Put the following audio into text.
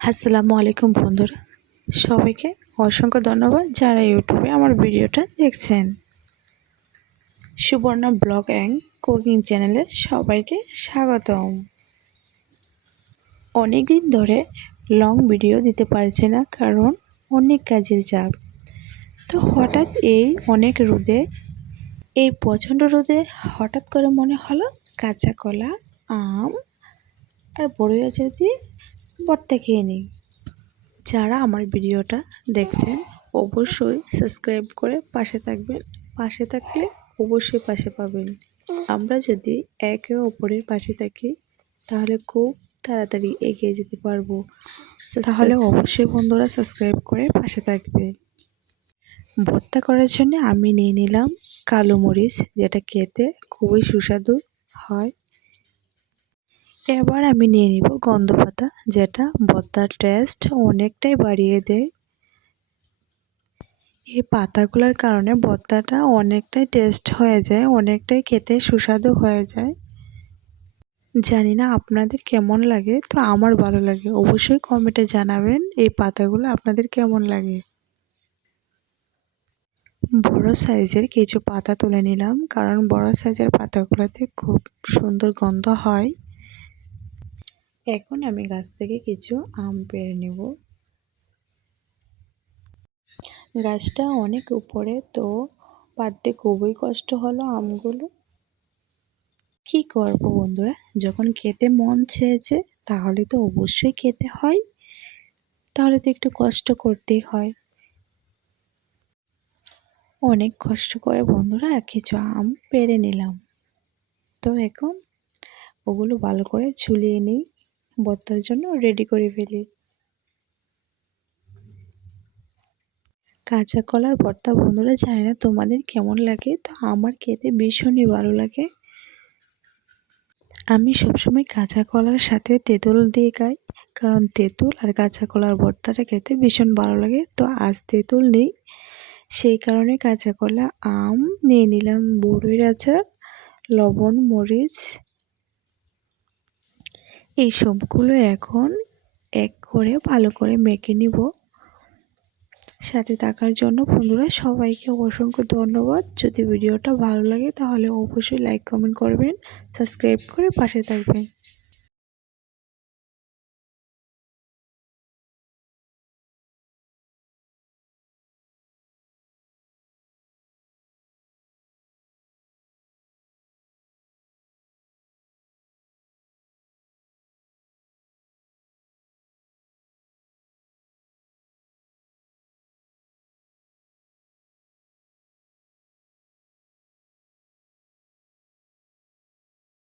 আসসালামু আলাইকুম বন্ধুরা, সবাইকে অসংখ্য ধন্যবাদ যারা ইউটিউবে আমার ভিডিওটা দেখছেন। সুবর্ণা ব্লগ অ্যান্ড কুকিং চ্যানেলে সবাইকে স্বাগতম। অনেক দিন ধরে লং ভিডিও দিতে পারছি না, কারণ অনেক কাজের চাপ। তো হঠাৎ অনেক রোদে, প্রচণ্ড রোদে হঠাৎ করে মনে হলো কাঁচা কলা, আম আর বড়ই আচার দিয়ে ভর্তা খেয়ে নিই। যারা আমার ভিডিওটা দেখছেন অবশ্যই সাবস্ক্রাইব করে পাশে থাকবেন। পাশে থাকলে অবশ্যই পাশে পাবেন। আমরা যদি একে অপরের পাশে থাকি তাহলে খুব তাড়াতাড়ি এগিয়ে যেতে পারবো। তাহলে অবশ্যই বন্ধুরা সাবস্ক্রাইব করে পাশে থাকবে। ভর্তা করার জন্য আমি নিয়ে নিলাম কালো মরিচ, যেটা খেতে খুবই সুস্বাদু হয়। এবার আমি নিয়ে নিব গন্ধ পাতা, যেটা ভর্তার টেস্ট অনেকটাই বাড়িয়ে দেয়। এই পাতাগুলোর কারণে ভর্তাটা অনেকটাই টেস্ট হয়ে যায়, অনেকটাই খেতে সুস্বাদু হয়ে যায়। জানি না আপনাদের কেমন লাগে, তো আমার ভালো লাগে। অবশ্যই কমেন্টে জানাবেন এই পাতাগুলো আপনাদের কেমন লাগে। বড় সাইজের কিছু পাতা তুলে নিলাম, কারণ বড় সাইজের পাতাগুলোতে খুব সুন্দর গন্ধ হয়। এখন আমি গাছ থেকে কিছু আম পেড়ে নেব। গাছটা অনেক উপরে, তো পাড়তে খুবই কষ্ট হলো আমগুলো। কি করব বন্ধুরা, যখন খেতে মন চেয়েছে তাহলে তো অবশ্যই খেতে হয়, তাহলে তো একটু কষ্ট করতেই হয়। অনেক কষ্ট করে বন্ধুরা কিছু আম পেড়ে নিলাম। তো এখন ওগুলো ভালো করে ঝুলিয়ে নিই, ভর্তার জন্য রেডি করে ফেলি। কাঁচা কলার ভর্তা বন্ধুরা, জানি না তোমাদের কেমন লাগে, তো আমার খেতে ভীষণই ভালো লাগে। আমি সবসময় কাঁচা কলার সাথে তেঁতুল দিয়ে খাই, কারণ তেঁতুল আর কাঁচা কলার ভর্তাটা খেতে ভীষণ ভালো লাগে। তো আজ তেঁতুল নেই, সেই কারণে কাঁচা কলা, আম নিয়ে নিলাম, বড়ইয়ের আচার, লবণ, মরিচ, এই সবগুলো এখন এক করে ভালো করে মেখে নিব। সাথে থাকার জন্য বন্ধুরা সবাইকে অসংখ্য ধন্যবাদ। যদি ভিডিওটা ভালো লাগে তাহলে অবশ্যই লাইক কমেন্ট করবেন, সাবস্ক্রাইব করে পাশে থাকবেন।